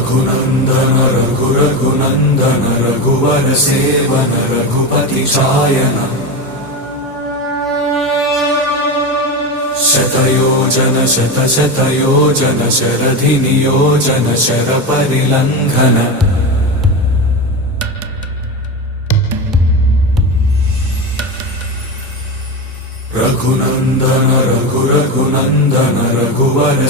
रघुनन्दन रघुनन्दन रघुवर seven Raghupati चायन शतयोजन शतशतयोजन शरधि नियोजन sir परिलंघन Raghunandan Raghunandan रघुवर